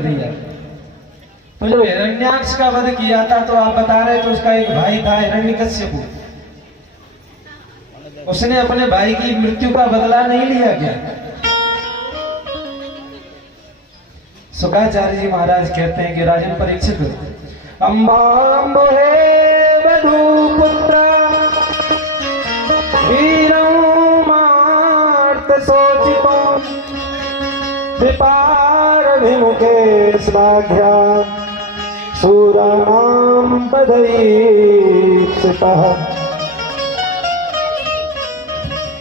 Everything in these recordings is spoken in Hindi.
दिया। तो जब हिरण्याक्ष का वध किया था तो आप बता रहे तो उसका एक भाई था हिरण्यकश्यप, उसने अपने भाई की मृत्यु का बदला नहीं लिया क्या? शुक्राचार्य जी महाराज कहते हैं कि राजन परीक्षित, अम्बाम्बोहे वधूपुत्र वीरमार्त सोचितो विपारभिमुखे श्लाघ्या सूराणां बधैक्षितः।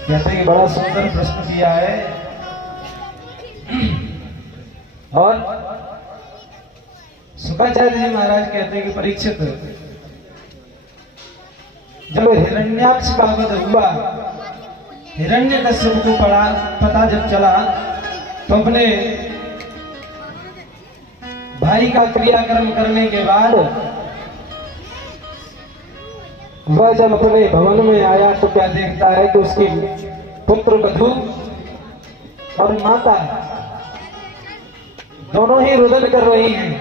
कहते हैं बड़ा सुंदर प्रश्न किया है। और शुक्राचार्य जी महाराज कहते हैं कि परीक्षित, जब हिरण्याक्ष का वध हुआ, हिरण्यकश्यप को पता जब चला तो अपने भाई का क्रियाकर्म करने के बाद वह जब अपने भवन में आया तो क्या देखता है कि उसकी पुत्र वधू और माता दोनों ही रुदन कर रही हैं।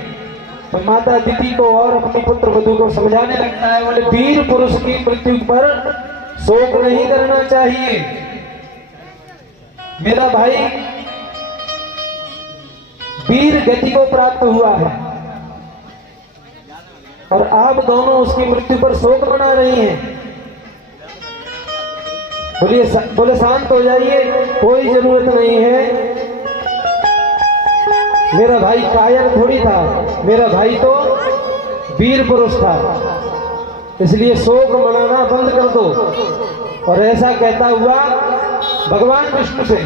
तो माता दिति को और अपनी पुत्र वधू को समझाने लगता है, बोले वीर पुरुष की मृत्यु पर शोक नहीं करना चाहिए। मेरा भाई वीर गति को प्राप्त हुआ है और आप दोनों उसकी मृत्यु पर शोक मना रही हैं। बोले शांत हो जाइए, कोई जरूरत नहीं है। मेरा भाई कायर थोड़ी था, मेरा भाई तो वीर पुरुष था, इसलिए शोक मनाना बंद कर दो। और ऐसा कहता हुआ भगवान विष्णु से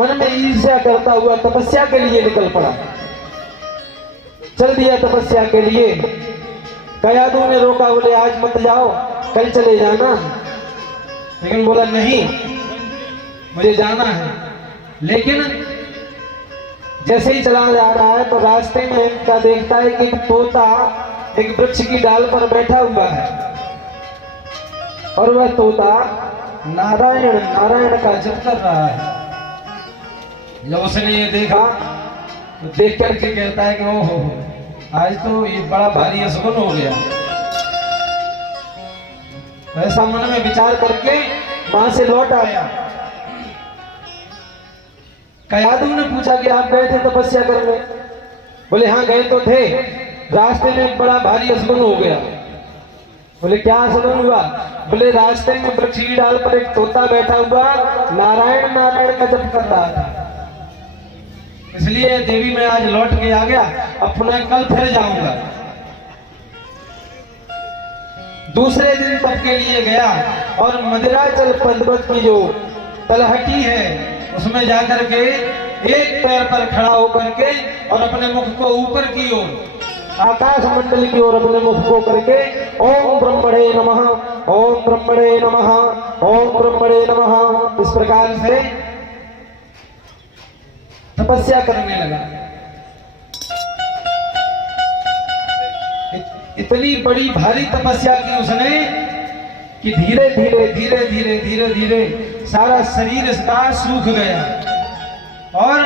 मन में ईर्ष्या करता हुआ तपस्या के लिए निकल पड़ा, चल दिया तपस्या के लिए। कयादू ने रोका, बोले आज मत जाओ, कल चले जाना। लेकिन बोला नहीं, मुझे जाना है। लेकिन जैसे ही चला जा रहा है तो रास्ते में क्या देखता है कि एक तोता एक वृक्ष की डाल पर बैठा हुआ है और वह तोता नारायण नारायण का जप कर रहा है। जब उसने ये देखा तो देख करके कहता है कि ओहो, आज तो ये बड़ा भारी अशुभ हो गया। ऐसा मन में विचार करके वहां से लौट आया। कयादू ने पूछा कि आप गए थे तपस्या करने? बोले हाँ गए तो थे, रास्ते में एक बड़ा भारी अशुभ हो गया। बोले क्या अशुभ हुआ? बोले रास्ते में वृक्ष की डाल पर एक तोता बैठा हुआ नारायण नारायण का जप कर रहा था, इसलिए देवी मैं आज लौट के आ गया, अपना कल फिर जाऊंगा। दूसरे दिन तप के लिए गया और मदिराचल पर्वत की जो तलहटी है उसमें जाकर के एक पैर पर खड़ा होकर के और अपने मुख को ऊपर की ओर आकाश मंडल की ओर अपने मुख को करके ओम ब्रह्मणे नमः, ओम ब्रह्मणे नमः, ओम ब्रह्मणे नमः, इस प्रकार से तपस्या करने लगा। इतनी बड़ी भारी तपस्या की उसने कि धीरे धीरे धीरे धीरे धीरे धीरे सारा शरीर इसका सूख गया और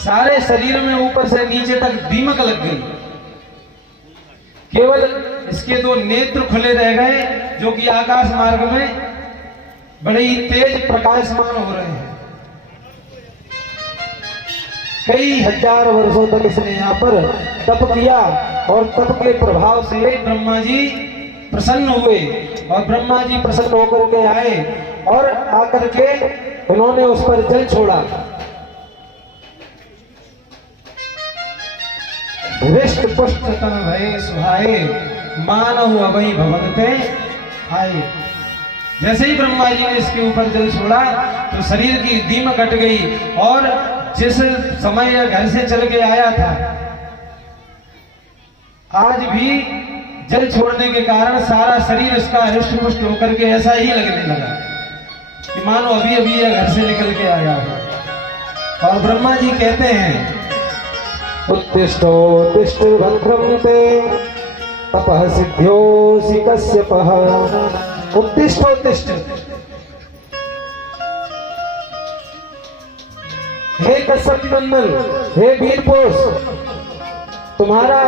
सारे शरीर में ऊपर से नीचे तक दीमक लग गई। केवल इसके दो नेत्र खुले रह गए जो कि आकाश मार्ग में बड़े ही तेज प्रकाशमान हो रहे हैं। कई हजार वर्षों तक इसने यहाँ पर तप किया और तप के प्रभाव से ब्रह्मा जी प्रसन्न हुए और ब्रह्मा जी प्रसन्न होकर के आए और आकर के उन्होंने उस पर जल छोड़ा। हृष्ट पुष्ट तन भये सुहाए मानव अवै भवन्ते आए। जैसे ही ब्रह्मा जी ने इसके ऊपर जल छोड़ा तो शरीर की दीमक हट गई और जिस समय यह घर से चल के आया था आज भी जल छोड़ने के कारण सारा शरीर उसका हृष्ट पुष्ट होकर के ऐसा ही लगने लगा कि मानो अभी अभी यह घर से निकल के आया है। और ब्रह्मा जी कहते हैं उत्तिष्ठो उत्तिष्ठ भद्रं ते तपः सिद्ध्योऽसि कश्यपः। उत्तिष्ठ उत्तिष्ठ, हे कश्यप नंदन, हे वीरपोष, तुम्हारा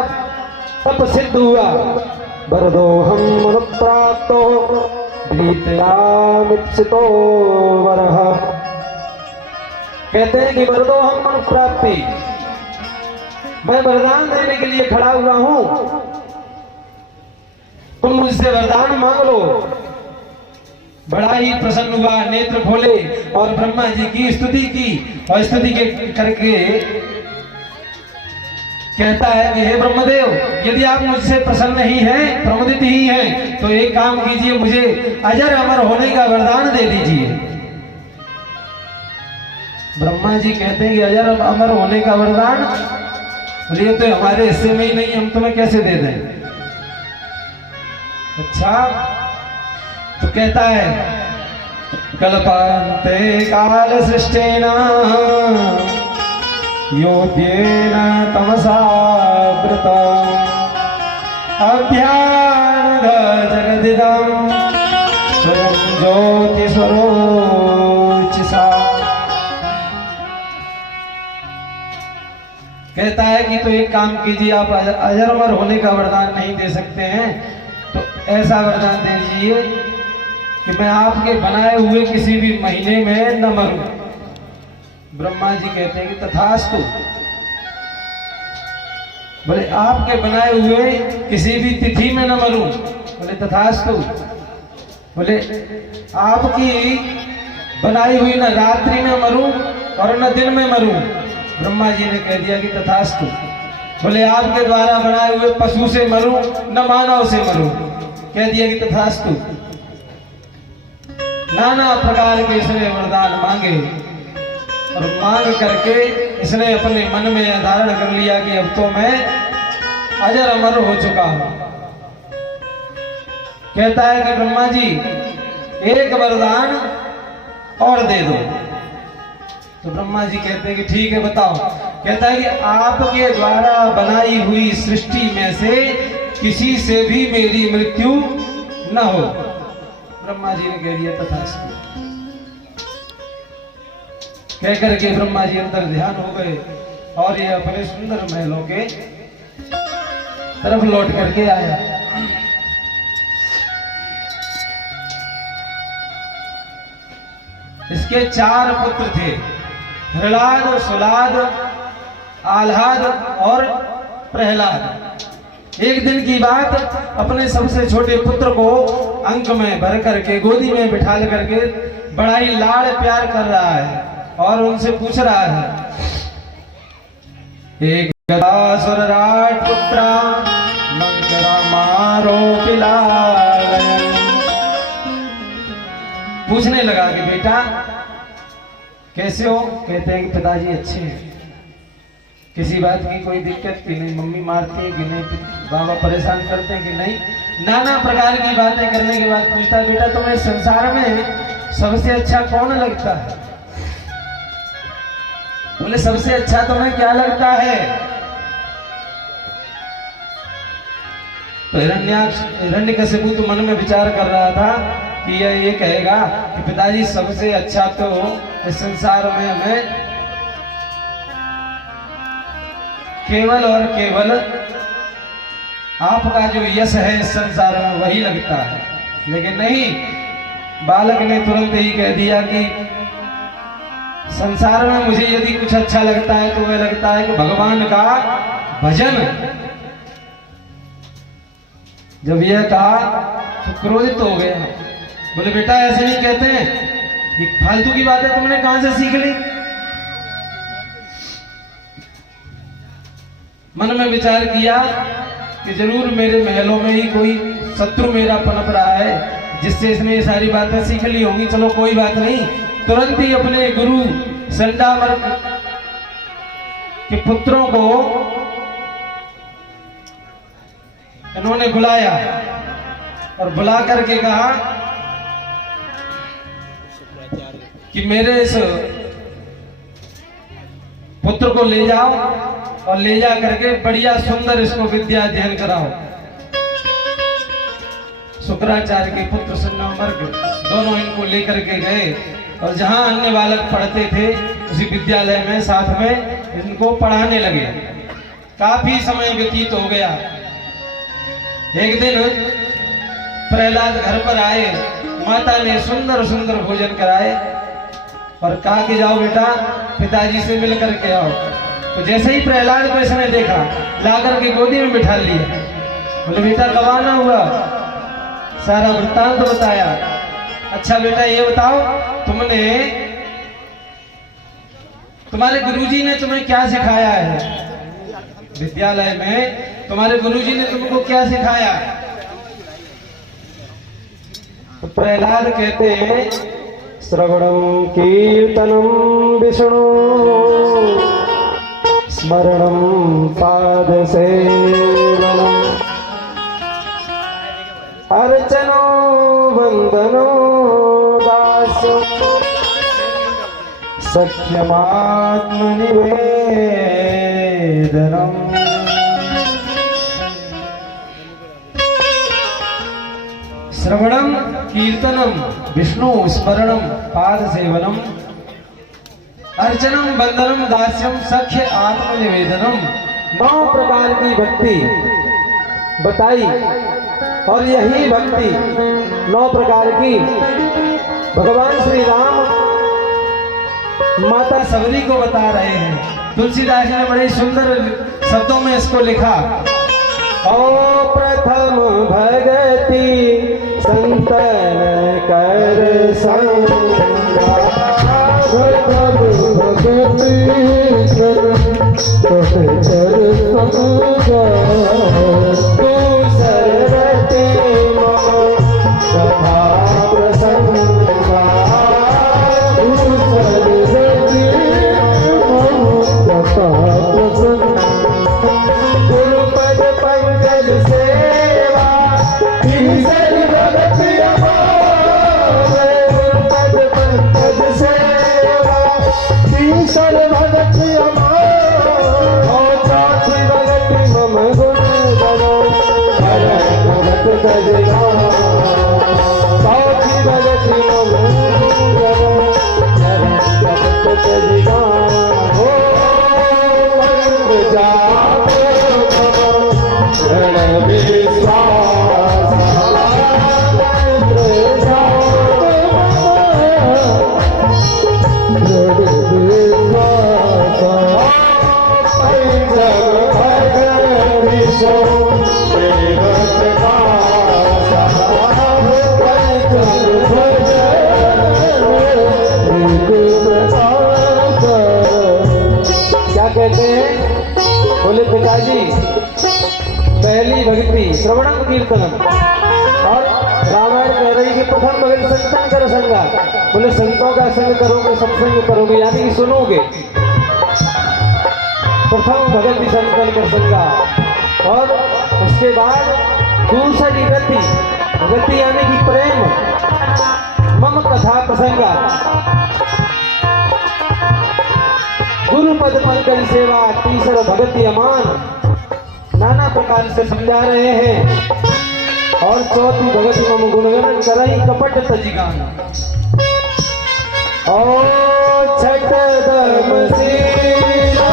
तप सिद्ध हुआ। वरदोहम मनुप्राप्तो प्रीतयामिप्सितो वरः। कहते हैं कि वरदोहम मनुप्राप्ति, मैं वरदान देने के लिए खड़ा हुआ हूं, तुम मुझसे वरदान मांग लो। बड़ा ही प्रसन्न हुआ, नेत्र खोले और ब्रह्मा जी की स्तुति की और स्तुति के करके कहता है कि हे ब्रह्मदेव, यदि आप मुझसे प्रसन्न ही हैं, प्रमुदित ही हैं, तो एक काम कीजिए, मुझे अजर अमर होने का वरदान दे दीजिए। ब्रह्मा जी कहते हैं कि अजर अमर होने का वरदान, ये तो हमारे हिस्से में ही नहीं, हम तुम्हें कैसे दे दें। अच्छा, तो कहता है कल्पान्ते काल सृष्टेना योद्येन तमसावृता अभ्यानघ जगदिदं स्वयं ज्योति स्वरोचिषा। कहता है कि तो एक काम कीजिए, आप अजर अमर होने का वरदान नहीं दे सकते हैं, तो ऐसा वरदान दे दीजिए कि मैं आपके बनाए हुए किसी भी महीने में न मरूं। ब्रह्मा जी कहते हैं कि तथास्तु। बोले आपके बनाए हुए किसी भी तिथि में न मरूं। बोले तथास्तु। बोले आपकी बनाई हुई न रात्रि में मरूं और न दिन में मरूं। ब्रह्मा जी ने कह दिया कि तथास्तु। बोले आपके द्वारा बनाए हुए पशु से मरूं न मानव से मरूं। कह दिया कि तथास्तु। नाना प्रकार के इसने वरदान मांगे और मांग करके इसने अपने मन में धारण कर लिया कि अब तो मैं अजर अमर हो चुका हूं। कहता है कि ब्रह्मा जी एक वरदान और दे दो। तो ब्रह्मा जी कहते हैं कि ठीक है बताओ। कहता है कि आपके द्वारा बनाई हुई सृष्टि में से किसी से भी मेरी मृत्यु न हो। ब्रह्मा जी ने कह दिया तथास्तु। कह करके ब्रह्मा जी अंदर ध्यान हो गए और ये अपने सुंदर महलों के तरफ लौट करके आया। इसके 4 पुत्र थे, हृलाद, सुलाद, आह्लाद और प्रहलाद। एक दिन की बात, अपने सबसे छोटे पुत्र को अंक में भर करके गोदी में बिठा करके बड़ा ही लाड़ प्यार कर रहा है और उनसे पूछ रहा है, एक गदासुरराट पुत्रा मंकरा मारो पिलालयन। पूछने लगा कि बेटा कैसे हो। कहते हैं कि पिताजी अच्छे हैं, किसी बात की कोई दिक्कत की नहीं, मम्मी मारती है कि नहीं, बाबा परेशान करते हैं कि नहीं। नाना प्रकार की बातें करने के बाद पूछता है, बेटा तुम्हें संसार में सबसे अच्छा कौन लगता है। बोले सबसे अच्छा तुम्हें क्या लगता है। तो हिरण्यकशिपु तो मन में विचार कर रहा था कि ये कहेगा कि पिताजी सबसे अच्छा तो इस संसार में हमें केवल और केवल आपका जो यश है इस संसार में वही लगता है। लेकिन नहीं, बालक ने तुरंत ही कह दिया कि संसार में मुझे यदि कुछ अच्छा लगता है तो वह लगता है कि भगवान का भजन। जब यह कहा तो क्रोधित हो गया। बोले बेटा ऐसे नहीं कहते हैं, ये फालतू की बात है, तुमने कहां से सीख ली। मन में विचार किया कि जरूर मेरे महलों में ही कोई शत्रु मेरा पनप रहा है जिससे इसने ये सारी बातें सीख ली होंगी। चलो कोई बात नहीं। तुरंत ही अपने गुरु संडामर्क के पुत्रों को इन्होंने बुलाया और बुला करके कहा कि मेरे इस पुत्र को ले जाओ और ले जा करके बढ़िया सुंदर इसको विद्या अध्ययन कराओ। शुक्राचार्य के पुत्र संडामर्क दोनों इनको लेकर के गए और जहाँ अन्य बालक पढ़ते थे उसी विद्यालय में साथ में इनको पढ़ाने लगे। काफी समय व्यतीत हो गया। एक दिन प्रहलाद घर पर आए, माता ने सुंदर सुंदर भोजन कराए और कहा कि जाओ बेटा पिताजी से मिल करके आओ। तो जैसे ही प्रहलाद को इसने देखा, लाकर के गोदी में बिठा लिया। बोले बेटा गवाना हुआ, सारा वृत्तांत बताया। अच्छा बेटा ये बताओ, तुम्हारे गुरुजी ने तुम्हें क्या सिखाया है? विद्यालय में तुम्हारे गुरुजी ने तुमको क्या सिखाया? तो प्रहलाद कहते हैं श्रवणम कीर्तनम विष्णु स्मरणम पाद सेवनम अर्चनो वंदनो दासो सख्यमात्मनिवेदनम। श्रवणम कीर्तनम विष्णु स्मरणम पाद सेवनम अर्चनम वंदनम दास्यम सख्य आत्मनिवेदनम। 9 प्रकार की भक्ति बताई और यही भक्ति 9 प्रकार की भगवान श्री राम माता सबरी को बता रहे हैं। तुलसीदास ने बड़े सुंदर शब्दों में इसको लिखा। ओ प्रथम भगति संतन कर संगा बोले पिताजी पहली भक्ति श्रवणम कीर्तनम और रामायण कह रही कि प्रथम भक्ति संतन कर संगा। बोले संतों का संग करोगे, सत्संग करोगे यानी कि सुनोगे। प्रथम भक्ति संतन कर संगा और उसके बाद दूसरी गति यानी कि प्रेम मम कथा प्रसंगा। गुरु पद पंकज सेवा तीसरा भगति अमान। नाना प्रकार से समझा रहे हैं। और चौथी भगति मम गुणगण करई कपट तजिगान। ओ छठ दम सीला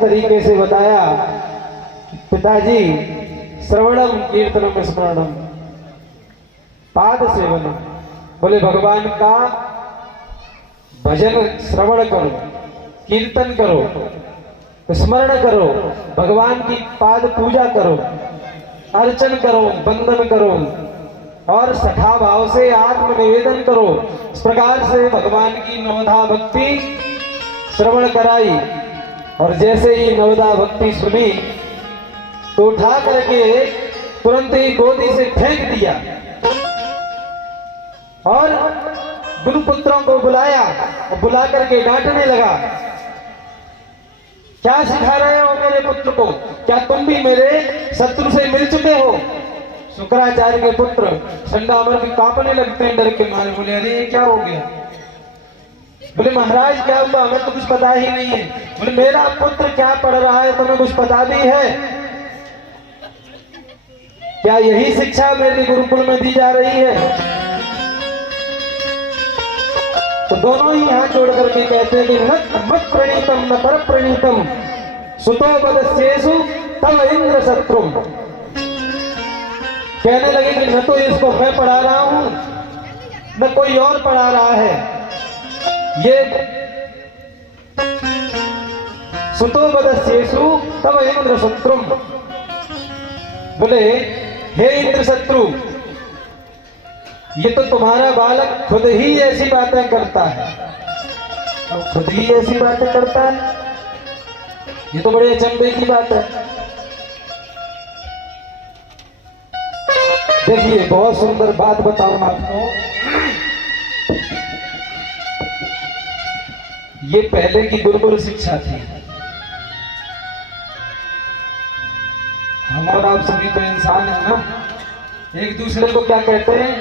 तरीके से बताया, पिताजी श्रवणम कीर्तनम स्मरणम पाद सेवनम, बोले भगवान का भजन श्रवण करो, कीर्तन करो, स्मरण करो, भगवान की पाद पूजा करो, अर्चन करो, वंदन करो और सखा भाव से आत्म निवेदन करो। इस प्रकार से भगवान की नवधा भक्ति श्रवण कराई और जैसे ही नवधा भक्ति सुनी तो उठा करके तुरंत ही गोदी से फेंक दिया और गुरुपुत्रों को बुलाया और बुला करके डांटने लगा, क्या सिखा रहे हो मेरे पुत्र को? क्या तुम भी मेरे शत्रु से मिल चुके हो? शुक्राचार्य के पुत्र संडामर भी कांपने लगते हैं डर के मारे। बोले अरे ये क्या हो गया? बोले महाराज क्या हुआ? हमें तो कुछ पता ही नहीं है। बोले मेरा पुत्र क्या पढ़ रहा है तुम्हें कुछ पता भी है? क्या यही शिक्षा मेरे गुरुकुल में दी जा रही है? तो दोनों ही हाथ जोड़ करके कहते हैं कि न मत प्रणीतम न पर प्रणीतम सुतो बदस्येषु तव इंद्र शत्रुम। कहने लगे कि न तो इसको मैं पढ़ा रहा हूं न कोई और पढ़ा रहा है, ये सुतो बदस्येषु तव इंद्र शत्रुम। बोले हे इंद्र शत्रु, ये तो तुम्हारा बालक खुद ही ऐसी बातें करता है, और खुद ही ऐसी बातें करता है, ये तो बड़े अचंभे की बात है। देखिए बहुत सुंदर बात बताऊं आपको, ये पहले की गुरुकुल शिक्षा थी। हम और आप सभी तो इंसान है ना, एक दूसरे को क्या कहते हैं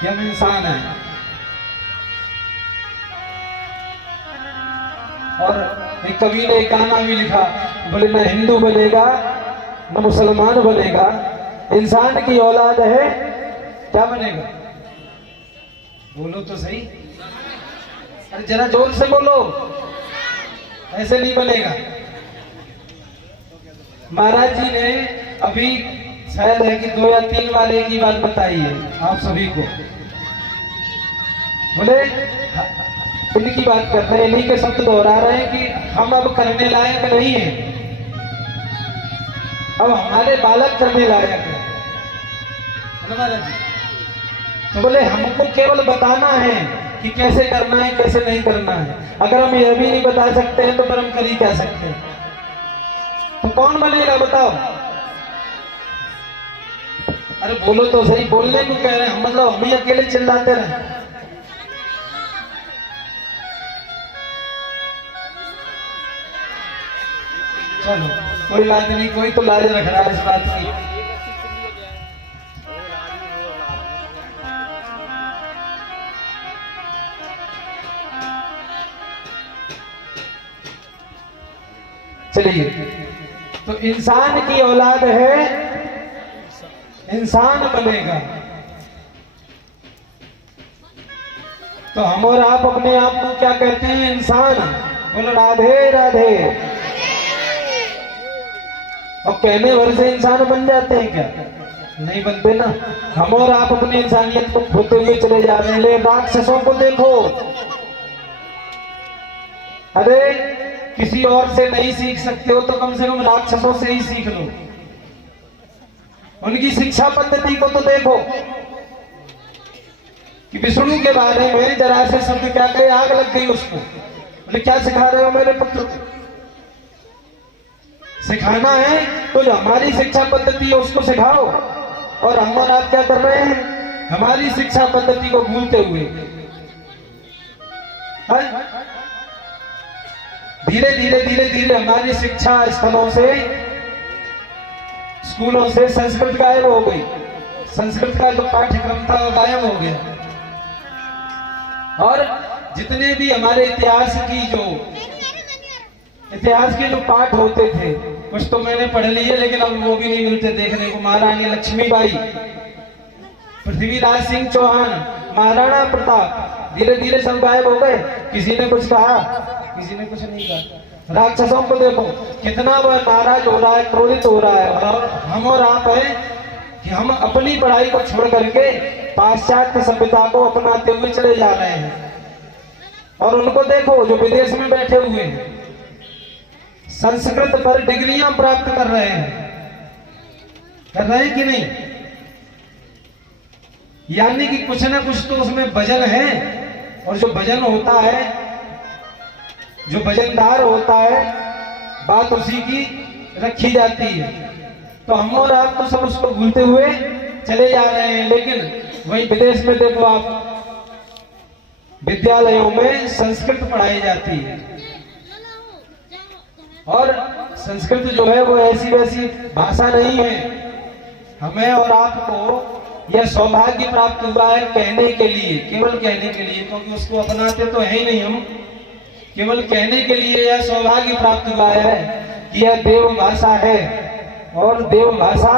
कि हम इंसान हैं। और एक कवि ने एक गाना भी लिखा, बोले न हिंदू बनेगा न मुसलमान बनेगा, इंसान की औलाद है क्या बनेगा? बोलो तो सही, अरे जरा जोर से बोलो, ऐसे नहीं बनेगा। महाराज जी ने अभी शायद है कि 2 या 3 बार एक ही बात बताई है आप सभी को। बोले इनकी बात कर रहे हैं, इन्हीं के शब्द दोहरा रहे हैं कि हम अब करने लायक नहीं है, अब हमारे बालक करने लायक है महाराज जी। तो बोले हमको केवल बताना है कि कैसे करना है कैसे नहीं करना है। अगर हम यह भी नहीं बता सकते हैं तो फिर हम कर ही क्या सकते हैं? तो कौन बनेगा बताओ? अरे बोलो तो सही, बोलने को कह रहे हैं हम, मतलब हम ही अकेले चिल्लाते रहे। चलो कोई बात नहीं, कोई तो लाज रख रहा है इस बात की। चलिए, तो इंसान की औलाद है, इंसान बनेगा। तो हम और आप अपने आप को क्या कहते हैं? इंसान। बोलो राधे राधे। और कहने भर से इंसान बन जाते हैं क्या? नहीं बनते ना। हम और आप अपनी इंसानियत को खोते हुए चले जा रहे हैं। ले राक्षसों को देखो, अरे किसी और से नहीं सीख सकते हो तो कम से कम राक्षसों से ही सीख लो। उनकी शिक्षा पद्धति को तो देखो कि विष्णु के बारे में जरा से शब्द क्या कहे, आग लग गई उसको। बोले क्या सिखा रहे हो मेरे पुत्र को? सिखाना है तो जो हमारी शिक्षा पद्धति है उसको सिखाओ। और हम और आप क्या कर रहे हैं? हमारी शिक्षा पद्धति को भूलते हुए धीरे धीरे धीरे धीरे हमारी शिक्षा स्थलों से, स्कूलों से संस्कृत गायब हो गई। संस्कृत का जो पाठ्यक्रम था वो गायब हो गया। और जितने भी हमारे इतिहास के जो पाठ होते थे, कुछ तो मैंने पढ़ लिए लेकिन अब वो भी नहीं मिलते देखने को। महारानी लक्ष्मीबाई, पृथ्वीराज सिंह चौहान, महाराणा प्रताप, धीरे धीरे सब गायब हो गए। किसी ने कुछ कहा, किसी ने कुछ नहीं कहा। राक्षसों को देखो कितना वह नाराज हो रहा है, क्रोधित हो रहा है। और हम और आप हैं कि हम अपनी पढ़ाई को छोड़ करके पाश्चात्य सभ्यता को अपनाते हुए चले जा रहे हैं। और उनको देखो जो विदेश में बैठे हुए हैं, संस्कृत पर डिग्रियां प्राप्त कर रहे हैं कि नहीं? यानी कि कुछ ना कुछ तो उसमें वजन है, और जो वजन होता है, जो वजनदार होता है, बात उसी की रखी जाती है। तो हम और आप तो सब उसको भूलते हुए चले जा रहे हैं। लेकिन वही विदेश में देखो आप, विद्यालयों में संस्कृत पढ़ाई जाती है, और संस्कृत जो है वो ऐसी वैसी भाषा नहीं है। हमें और आपको यह सौभाग्य प्राप्त हुआ है कहने के लिए, केवल कहने के लिए, क्योंकि उसको अपनाते तो है ही नहीं हम। केवल कहने के लिए यह सौभाग्य प्राप्त हुआ है कि यह देव भाषा है, और देव भाषा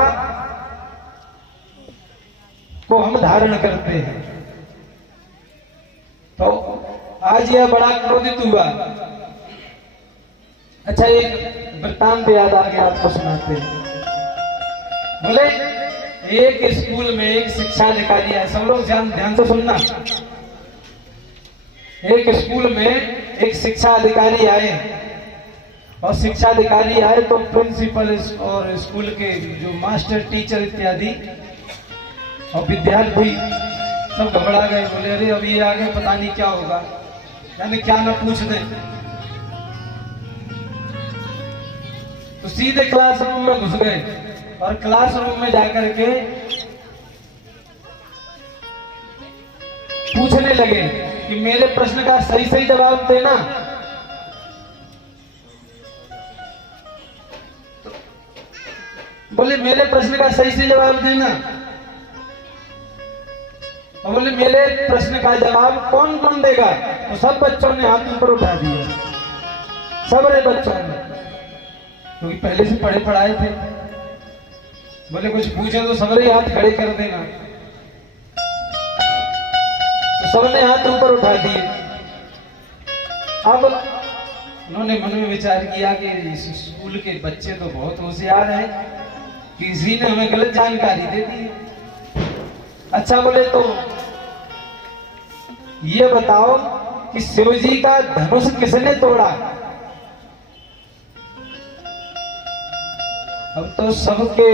को हम धारण करते हैं। तो आज यह बड़ा क्रोधित हुआ। अच्छा, एक वृत्तांत याद आ गया, आपको सुनाते हैं। बोले एक स्कूल में एक शिक्षा अधिकारी है, सब लोग ध्यान से सुनना। एक स्कूल में एक शिक्षा अधिकारी आए, और शिक्षा अधिकारी आए तो प्रिंसिपल और स्कूल के जो मास्टर टीचर इत्यादि और विद्यार्थी सब घबरा गए। बोले अरे अब ये आगे पता नहीं क्या होगा, यानी क्या ना पूछ दें। तो सीधे क्लासरूम में घुस गए, और क्लासरूम में जाकर के पूछने लगे कि मेरे प्रश्न का सही सही जवाब देना। बोले मेरे प्रश्न का सही सही जवाब देना। और बोले मेरे प्रश्न का जवाब कौन कौन देगा? तो सब बच्चों ने हाथ ऊपर उठा दिया, सबरे बच्चों ने, क्योंकि पहले से पढ़े पढ़ाए थे। बोले कुछ पूछे तो सबरे हाथ खड़े कर देना। तो सबने हाथ ऊपर उठा दिए। अब उन्होंने मन में विचार किया कि इस स्कूल के बच्चे तो बहुत होशियार हैं, किसी ने हमें गलत जानकारी दे दी। अच्छा, बोले तो ये बताओ कि शिवजी का धनुष किसने तोड़ा? अब तो सबके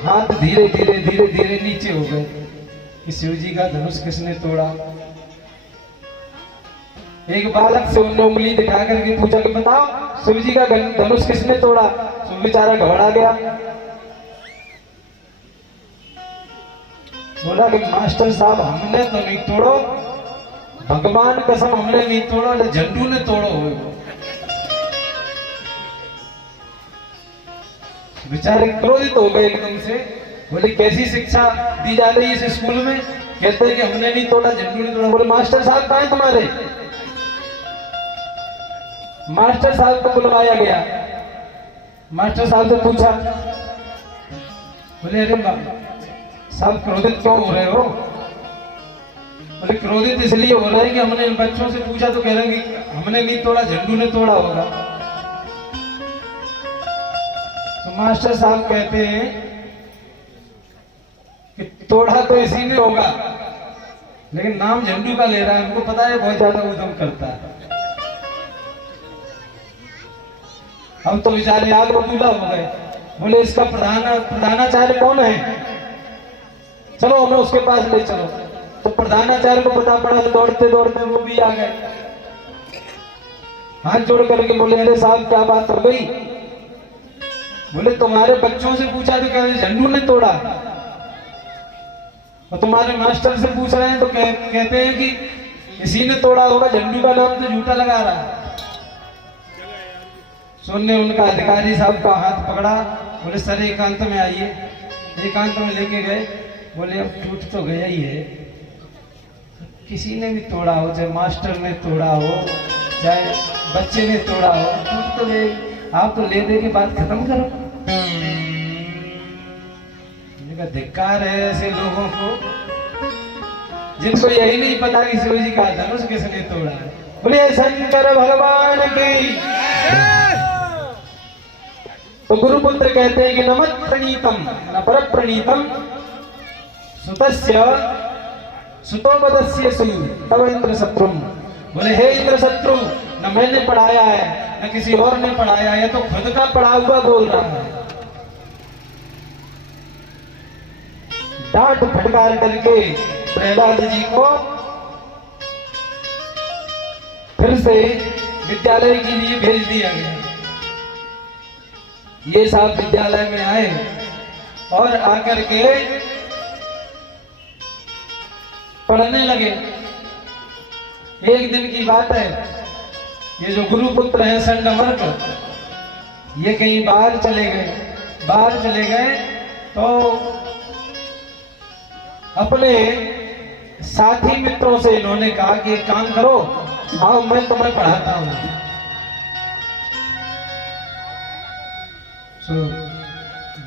हाथ धीरे धीरे धीरे धीरे नीचे हो गए कि शिवजी का धनुष किसने तोड़ा। एक बालक से उन्होंने उंगली दिखा करके पूछा कि बताओ शिवजी का धनुष किसने तोड़ा? तो बेचारा घबरा गया, बोला कि मास्टर साहब हमने तो नहीं तोड़ो, भगवान कसम हमने नहीं तोड़ा, झंडू ने तोड़ो हो। बेचारे क्रोधित हो गए एकदम से। बोले कैसी शिक्षा दी जा रही है इस स्कूल में? कहते हैं कि हमने नहीं तोड़ा, झंडू ने तोड़ा। बोले मास्टर साहब कहाँ हैं तुम्हारे? मास्टर साहब को बुलवाया गया। मास्टर साहब से पूछा, बोले अरे साहब क्रोधित क्यों हो रहे हो? बोले क्रोधित इसलिए हो रहे हैं कि हमने इन बच्चों से पूछा तो कह रहे हैं कि हमने नहीं तोड़ा, झंडू ने तोड़ा होगा। तो मास्टर साहब कहते हैं कि तोड़ा तो इसी ने होगा, लेकिन नाम झंडू का ले रहा है, हमको पता है बहुत ज्यादा उद्यम करता है। हम तो बेचारे आग बबूला हो गए। बोले इसका प्रधानाचार्य कौन है? चलो हमें उसके पास ले चलो। तो प्रधानाचार्य को पता पड़ा, दौड़ते दौड़ते वो भी आ गए। हाथ जोड़ करके बोले अरे साहब क्या बात हो गई? बोले तुम्हारे बच्चों से पूछा तो कह रहे झंडू ने तोड़ा, और तुम्हारे मास्टर से पूछ रहे हैं तो कहते हैं कि इसी ने तोड़ा होगा, झंडू का नाम तो झूठा लगा रहा है। सुनने उनका अधिकारी साहब का हाथ पकड़ा, बोले सर एकांत में आइए। एकांत में लेके गए। बोले अब टूट तो गया ही है, किसी ने भी तोड़ा हो, चाहे मास्टर ने तोड़ा हो चाहे बच्चे ने तोड़ा हो, टूट तो गए, आप तो ले दे के बात खत्म करो। धिक्कार है ऐसे लोगों को जिनको यही नहीं पता कि शिवजी का धनुष किसने तोड़ा। बोलिए शंकर भगवान की। तो गुरुपुत्र कहते हैं कि नमत प्रणीतम न पर प्रणीतम सुतस्य सुतोपदस्य सुई तब इंद्र शत्रुम। बोले हे इंद्र शत्रु, न मैंने पढ़ाया है न किसी और ने पढ़ाया है, तो खुद का पढ़ा हुआ बोल रहा है। डांट फटकार करके प्रहलाद जी को फिर से विद्यालय के लिए भेज दिया गया। ये साहब विद्यालय में आए और आकर के पढ़ने लगे। एक दिन की बात है, ये जो गुरुपुत्र हैं संडवर्क, ये कहीं बाहर चले गए तो अपने साथी मित्रों से इन्होंने कहा कि एक काम करो, आओ मैं तुम्हें पढ़ाता हूं।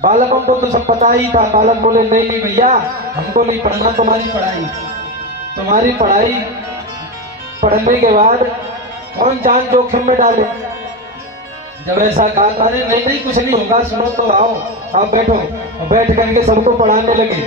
बालकों को तो सब पता ही था। बालक बोले नहीं नहीं भैया, हमको नहीं पढ़ना, तुम्हारी पढ़ाई पढ़ने के बाद कौन जान जोखिम में डाले। जब ऐसा कहा था, अरे नहीं नहीं कुछ नहीं होगा, सुनो तो आओ आप बैठो। और बैठ करके सबको पढ़ाने लगे।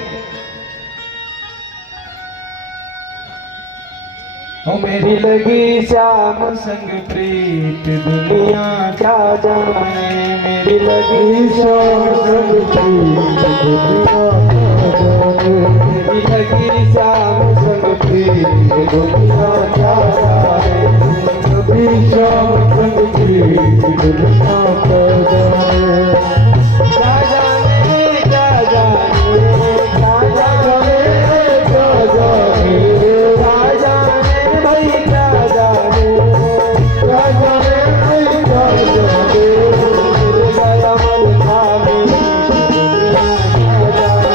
ओ मेरी लगी श्याम संग प्रीत दुनिया क्या जाने, मेरी लगी श्याम संग प्रीत दुनिया क्या जाने, मेरी लगी श्याम संग प्रीत दुनिया क्या जाने, मेरी लगी श्याम संग प्रीत दुनिया क्या जाने, क्या जाने क्या जाने क्या जाने क्या जाने क्या जाने भाई क्या जाने क्या जाने भाई क्या जाने, मेरे गया मन थामे क्या जाने,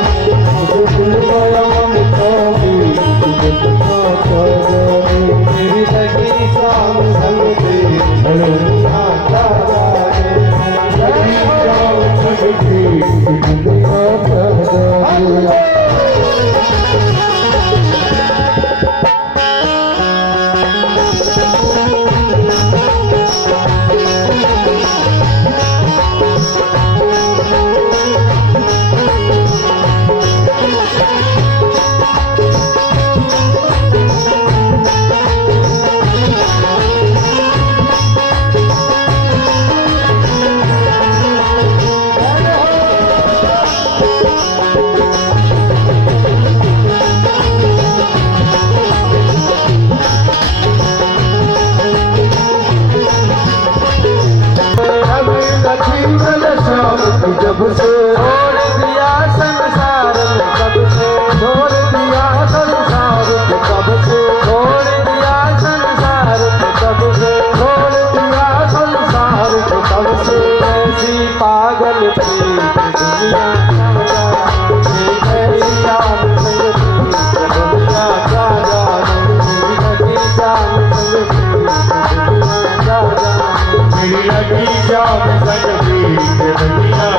भूल गया मन थामे क्या जाने, मेरी लगी शाम संग प्रीत दुनिया क्या जाने, लगी शाम संग प्रीत दुनिया क्या जाने। जब से छोड़ दिया संसार में, कब से छोड़ दिया संसार में, कब से छोड़ दिया संसार में, कब से छोड़ दिया संसार में, कब से ऐसी पागल प्रीत दुनिया ऐसी शाम संग प्रीत दुनिया क्या जाने, मेरी लगी शाम संग प्रीत दुनिया क्या जाने, मेरी लगी शाम संग प्रीत दुनिया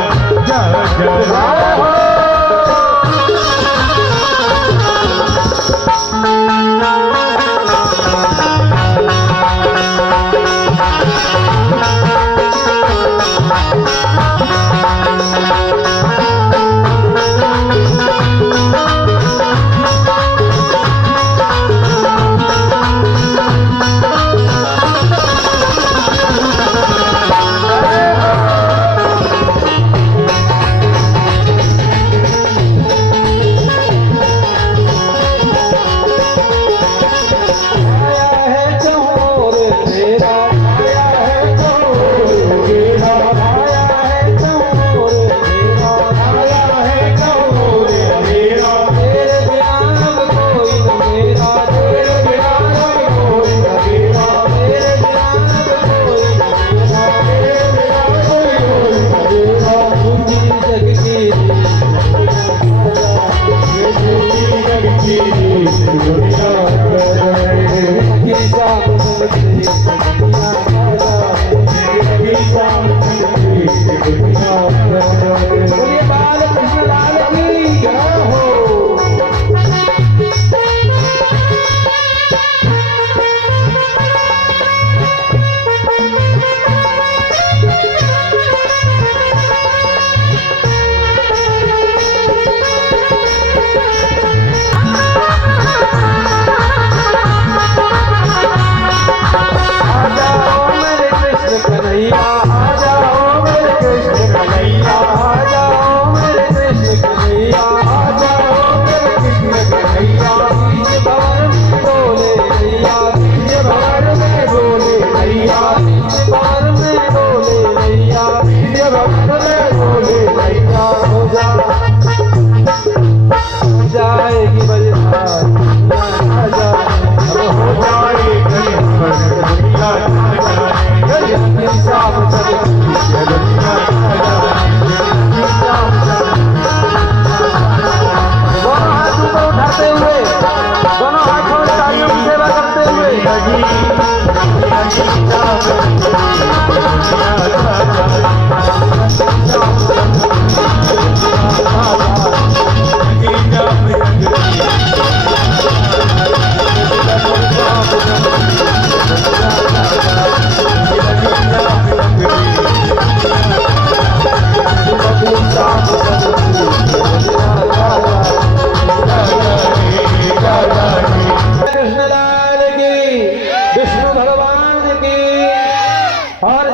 वक्त में बोले नैया हो जाएगी बरसात ना जाए हो जाएगी शाम दोनों हाथ ऊपर उठाते हुए दोनों हाथों में तालियों की सेवा करते हुए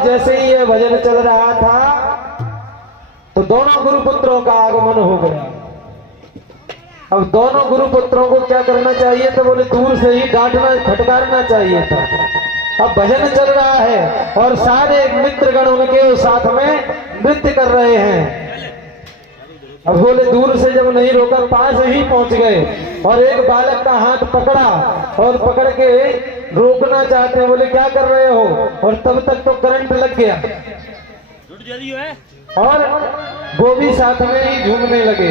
जैसे ही ये भजन चल रहा था तो दोनों गुरुपुत्रों का आगमन हो गया। अब दोनों गुरुपुत्रों को क्या करना चाहिए तो बोले दूर से ही डांटना फटकारना चाहिए था। अब भजन चल रहा है और सारे मित्रगण उनके साथ में नृत्य कर रहे हैं। अब बोले दूर से जब नहीं रोका पास ही पहुंच गए और एक बालक का हाथ पकड़ा और पकड़ के रोकना चाहते हैं। बोले क्या कर रहे हो? और तब तक तो करंट लग गया और वो भी साथ में ही झूमने लगे।